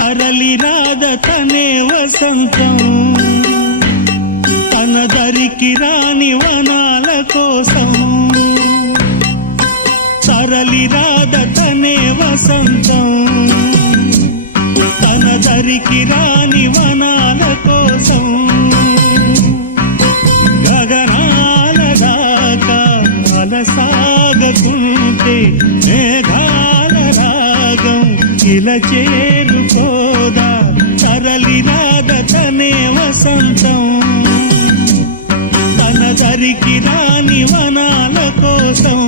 తరలి రాద తనే వసంతం తన దరికి రాని వనాల కోసం తరలి రాద తనే వసంతం తన దరికి రాని వనాల కోసం గగనాల దాకా అలసాగకుంటే మేఘాల రాగం ఇలా చేరుకోదా తరలి రాద తనే వసంతం తన దరికి రాని వనాల కోసం